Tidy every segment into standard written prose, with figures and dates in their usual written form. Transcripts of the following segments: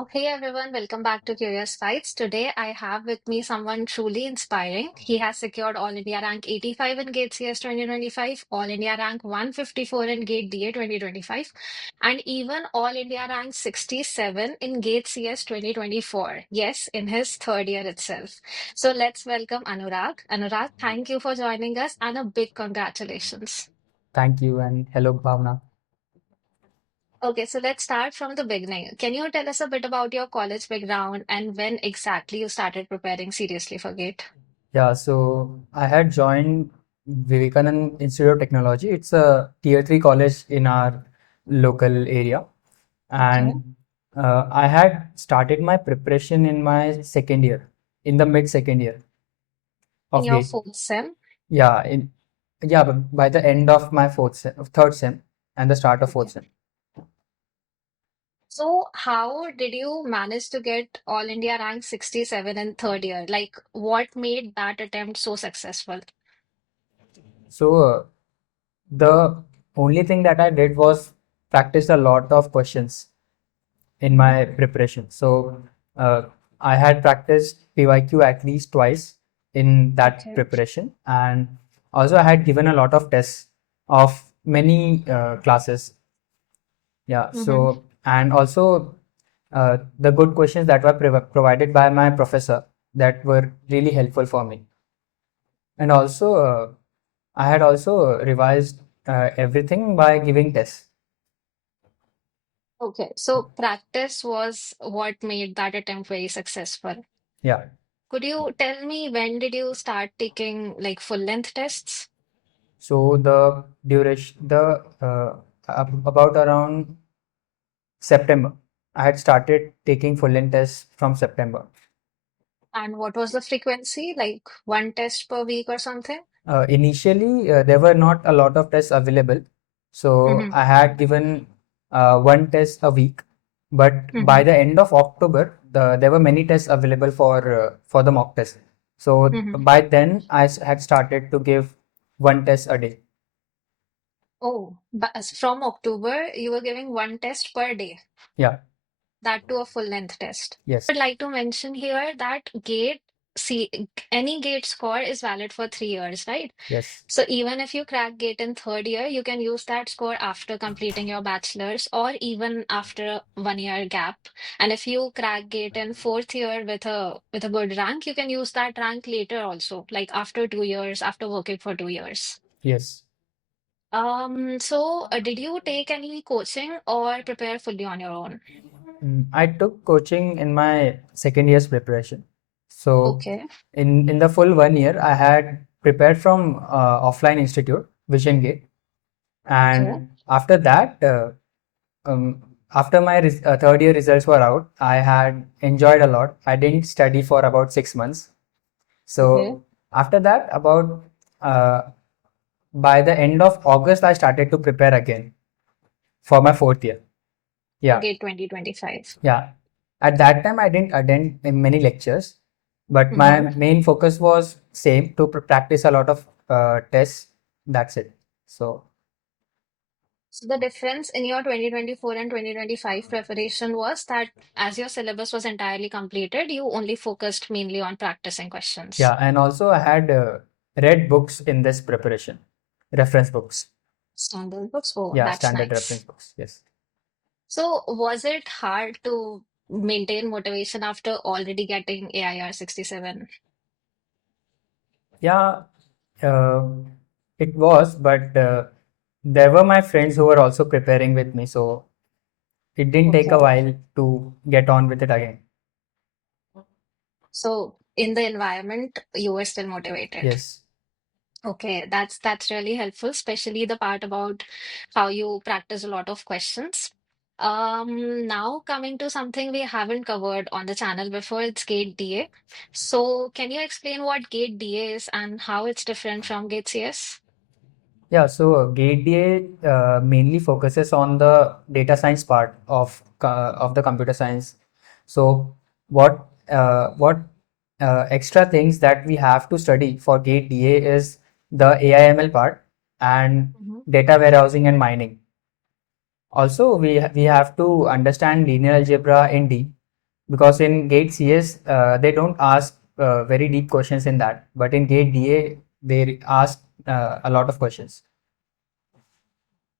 So, hey everyone, welcome back to Curious Fights. Today I have with me someone truly inspiring. He has secured All India rank 85 in GATE CS 2025, All India rank 154 in GATE DA 2025, and even All India rank 67 in GATE CS 2024. Yes, in his third year itself. So, let's welcome Anurag. Anurag, thank you for joining us and a big congratulations. Thank you and hello, Bhavna. Okay, so let's start from the beginning. Can you tell us a bit about your college background and when exactly you started preparing seriously for GATE? Yeah, so I had joined Vivekanand Institute of Technology. It's a tier 3 college in our local area. Okay. And I had started my preparation in my second year, in the mid second year In of your GATE. fourth sem. Yeah, but by the end of my third sem and the start of fourth Okay. sem. So how did you manage to get All India rank 67 in third year? Like what made that attempt so successful? So the only thing that I did was practice a lot of questions in Mhm. my preparation. So uh, I had practiced PYQ at least twice in that Okay. preparation, and also I had given a lot of tests of many classes. Yeah, Mm-hmm. so and also the good questions that were provided by my professor that were really helpful for me. And also I had also revised everything by giving tests. Okay. So practice was what made that attempt very successful. Yeah. Could you tell me when did you start taking like full length tests? So the duration, about around September. I had started taking full length tests from September. And what was the frequency? Like one test per week or something? Initially, there were not a lot of tests available, so Mm-hmm. I had given one test a week. But Mm-hmm. by the end of October, there were many tests available for the mock test. So Mm-hmm. by then, had started to give one test a day. Oh, but from October, you were giving one test per day, Yeah. that to a full length test. Yes. I'd like to mention here that see, any gate score is valid for 3 years, right? Yes. So even if you crack gate in third year, you can use that score after completing your bachelor's or even after a 1 year gap. And if you crack gate in fourth year with a good rank, you can use that rank later also, like after 2 years, after working for 2 years. Yes. So did you take any coaching or prepare fully on your own? I took coaching in my second year's preparation. So Okay, in the full 1 year, I had prepared from offline institute, Vision Gate, okay, and after that, um, after my third year results were out, I had enjoyed a lot. I didn't study for about 6 months. okay. So after that, about uh, by the end of August, I started to prepare again for my fourth year. For Yeah. GATE 2025. Yeah, at that time I didn't attend many lectures, but my Mm-hmm. main focus was same to practice a lot of tests. That's it. So So the difference in your 2024 and 2025 preparation was that as your syllabus was entirely completed, you only focused mainly on practicing questions. yeah, and also I had read books in this preparation, reference books. Standard books. Oh, Yeah, that's standard reference nice. books. Yes. So was it hard to maintain motivation after already getting AIR 67? Yeah, uh, it was, but there were my friends who were also preparing with me, so it didn't take a Okay. while to get on with it again. So in the environment, you were still motivated. Yes. Okay, that's really helpful, especially the part about how you practice a lot of questions. Now coming to something we haven't covered on the channel before, it's Gate DA. So can you explain what Gate DA is and how it's different from Gate CS? Yeah, so Gate DA mainly focuses on the data science part of the computer science. So what extra things that we have to study for Gate DA is the AIML part and Mhm. data warehousing and mining. Also, we have to understand linear algebra in D, because in Gate CS they don't ask very deep questions in that, but in Gate DA they ask a lot of questions.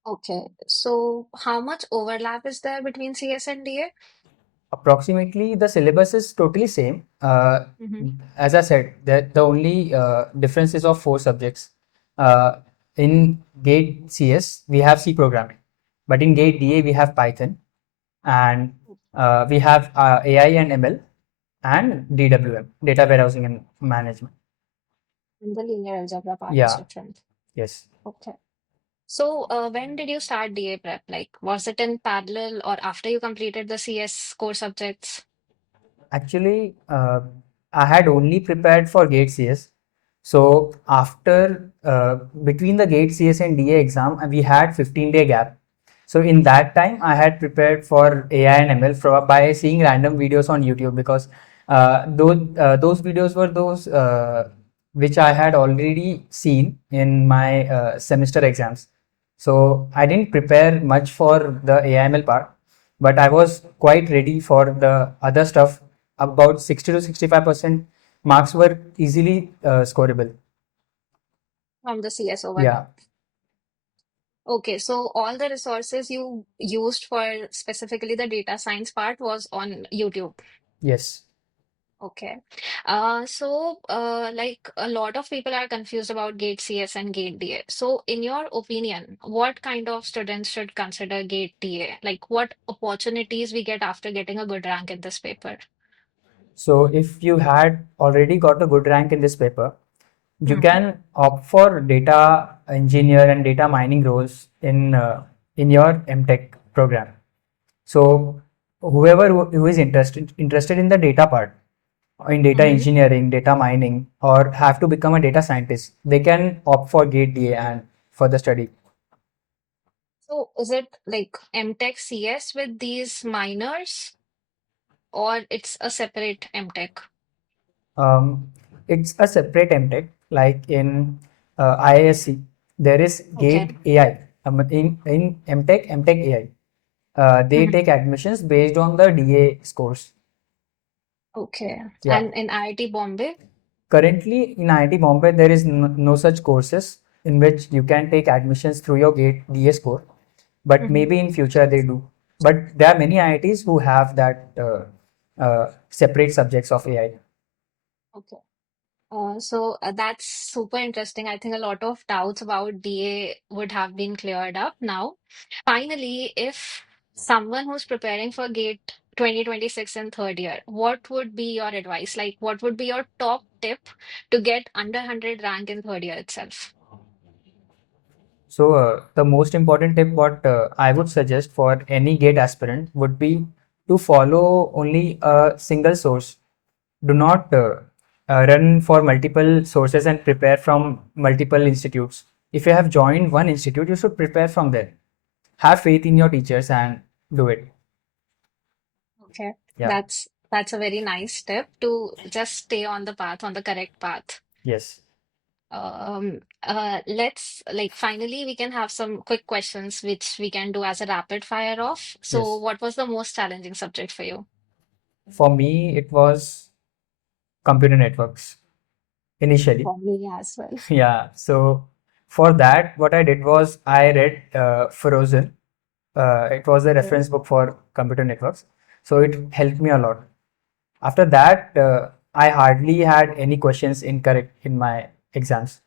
Okay. So how much overlap is there between CS and DA? Approximately, the syllabus is totally same. Mm-hmm. As I said, the only difference is of four subjects. Uh, in Gate CS, we have C programming, but in Gate DA, we have Python, and we have AI and ML and DWM, data warehousing and management. And the linear algebra part is Yeah, different. yes. Okay. So when did you start DA prep? Like, was it in parallel or after you completed the CS core subjects? Actually, I had only prepared for GATE CS. So after between the GATE CS and DA exam, we had 15-day gap. So in that time, I had prepared for AI and ML by seeing random videos on YouTube, because those videos were those which I had already seen in my semester exams. So I didn't prepare much for the AI/ML part, but I was quite ready for the other stuff. About 60 to 65% marks were easily scoreable. From the CS Yeah, overlap. Okay, so all the resources you used for specifically the data science part was on YouTube. yes. Okay. Like a lot of people are confused about Gate CS and Gate DA. So, in your opinion, what kind of students should consider Gate DA? Like, what opportunities we get after getting a good rank in this paper? So if you had already got a good rank in this paper, you Hmm. can opt for data engineer and data mining roles in your MTech program. So whoever who is interested in the data part, in data Hmm. engineering, data mining, or have to become a data scientist, they can opt for GATE DA and further study. So, is it like MTech CS with these minors, or it's a separate MTech? Um, it's a separate MTech, like in IISc, there is Okay. GATE AI. In MTech AI, they Hmm. take admissions based on the DA scores. Okay. Yeah. And in IIT Bombay? Currently, in IIT Bombay, there is no such courses in which you can take admissions through your GATE DA score, but Hmm. maybe in future they do. But there are many IITs who have that separate subjects of AI. Okay. That's super interesting. I think a lot of doubts about DA would have been cleared up now. Finally, if someone who's preparing for GATE 2026 in third year, what would be your advice? Like, what would be your top tip to get under 100 rank in third year itself? So, the most important tip what I would suggest for any GATE aspirant would be to follow only a single source. Do not run for multiple sources and prepare from multiple institutes. If you have joined one institute, you should prepare from there. Have faith in your teachers and do it. Okay. Yeah. That's a very nice tip to just stay on the path, on the correct path. Yes. Let's like finally we can have some quick questions which we can do as a rapid fire off. So, Yes. what was the most challenging subject for you? For me, it was computer networks initially. For me as well. Yeah. So for that, what I did was I read Frozen. It was a Okay. reference book for computer networks. So it helped me a lot. After that, I hardly had any questions incorrect in my exams.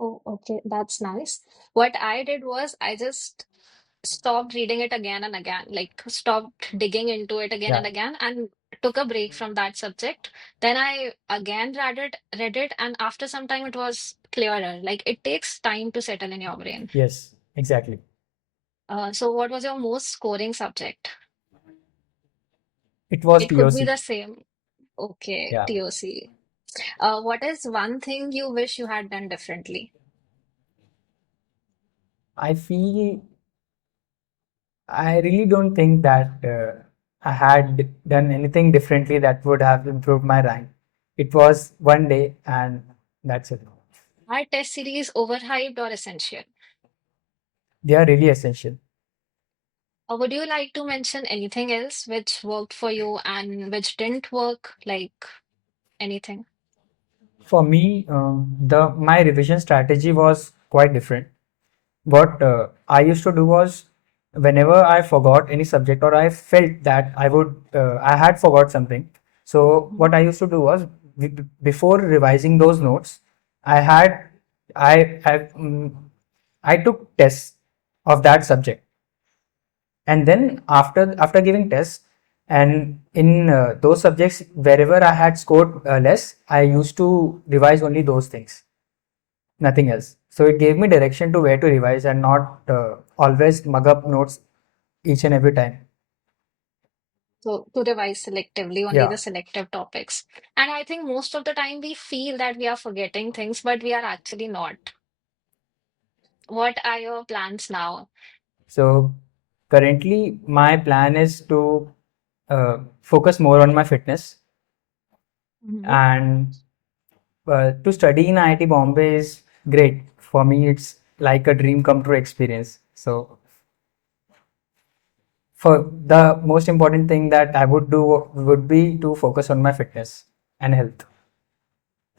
Oh, okay, that's nice. What I did was I just stopped reading it again and again, like stopped digging into it again Yeah. and again, and took a break from that subject. Then I again read it, and after some time it was clearer. Like it takes time to settle in your brain. Yes, exactly. So what was your most scoring subject? It was It could be TOC. the same. Okay, Yeah. TOC. What is one thing you wish you had done differently? I feel I really don't think that I had done anything differently that would have improved my rank. It was one day and that's it. Are test series overhyped or essential? They are really essential. Would you like to mention anything else which worked for you and which didn't work? Like anything? For me, the my revision strategy was quite different. What I used to do was, whenever I forgot any subject or I felt that I had forgot something. So Mhm. what I used to do was, before revising those notes, I had I I took tests of that subject, and then after giving tests, and in those subjects wherever I had scored less, I used to revise only those things, nothing else. So it gave me direction to where to revise and not always mug up notes each and every time. So to revise selectively, only Yeah. the selective topics. And I think most of the time we feel that we are forgetting things, but we are actually not. What are your plans now? So currently my plan is to focus more on my fitness, Mhm. and to study in IIT Bombay is great. For me, it's like a dream come true experience. So for the most important thing that I would do would be to focus on my fitness and health.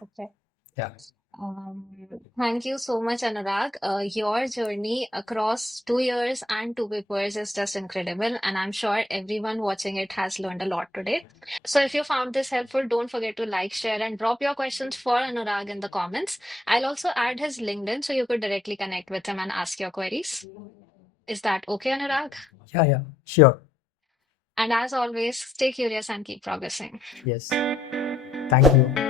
Okay. Yeah. Um, Thank you so much, Anurag. Your journey across 2 years and two papers is just incredible, and I'm sure everyone watching it has learned a lot today. So, if you found this helpful, don't forget to like, share, and drop your questions for Anurag in the comments. I'll also add his LinkedIn so you could directly connect with him and ask your queries. Is that okay, Anurag? Yeah, yeah, sure. And as always, stay curious and keep progressing. Yes. Thank you.